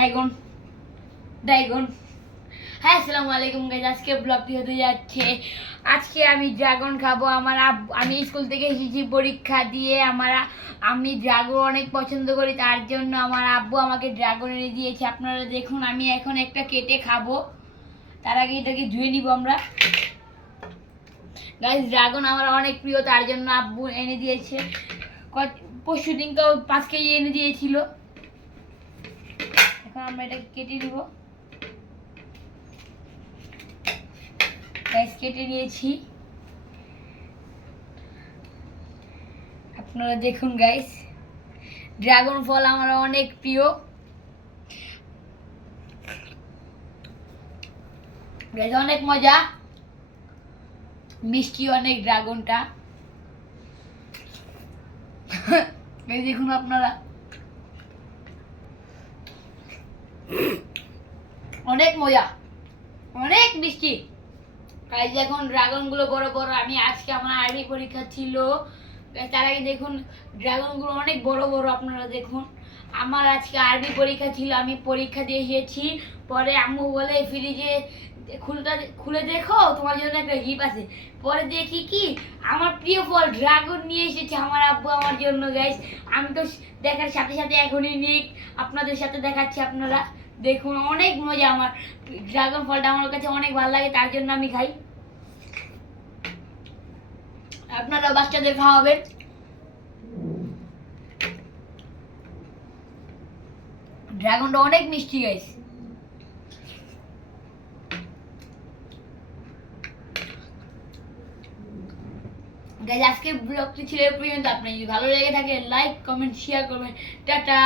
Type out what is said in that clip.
Dragon dragon হ্যাঁ, আসসালামু আলাইকুম গাইস। আজকে ব্লগটি হতে যাচ্ছে, আজকে আমি ড্রাগন খাবো। আমি স্কুল থেকে এসেছি পরীক্ষা দিয়ে। আমি ড্রাগন অনেক পছন্দ করি, তার জন্য আমার আব্বু আমাকে ড্রাগন এনে দিয়েছে। আপনারা দেখুন, আমি এখন একটা কেটে খাবো। তার আগে এটাকে ধুয়ে নিব আমরা। গাইস, ড্রাগন আমার অনেক প্রিয়, তার জন্য আব্বু এনে দিয়েছে। পরশু দিনকেও 5 কেজি এনে দিয়েছিল। এখন আমরা এটা কেটে নিব। গাইস, কেটে নিয়েছি। আপনারা দেখুন গাইস, ড্রাগন ফল আমার অনেক প্রিয়। গাইস, অনেক মজা, মিষ্টি অনেক ড্রাগনটা। গাইস দেখুন আপনারা, অনেক মজা, অনেক মিষ্টি। গাইস এখন ড্রাগন গুলো বড় বড়। আজকে আমার আরবি পরীক্ষা ছিল। তার আগে দেখুন ড্রাগন গুলো অনেক বড় বড়। আপনারা দেখুন, আমার আজকে আরবি পরীক্ষা ছিল, আমি পরীক্ষা দিয়ে এসেছি। পরে আম্মু বলে ফ্রিজে খুলে দেখো, তোমার জন্য একটা গিফট আছে। পরে দেখি কি, আমার প্রিয় ফল ড্রাগন নিয়ে এসেছে আমার আব্বু আমার জন্য। গাইস আমি তো দেখার সাথে সাথে এখনই নিক আপনাদের সাথে দেখাচ্ছি। আপনারা দেখুন, অনেক মজা। আমার ড্রাগন ফলটা আমার কাছে অনেক ভালো লাগে, তার জন্য আমি খাই। আপনারা বাচ্চাদের খাওয়াবেন। ড্রাগনটা অনেক মিষ্টি গাইস। গাইস আজকে ব্লগটি ছিল এই পর্যন্ত। আপনার যদি ভালো লেগে থাকে লাইক কমেন্ট শেয়ার করবেন। টাটা।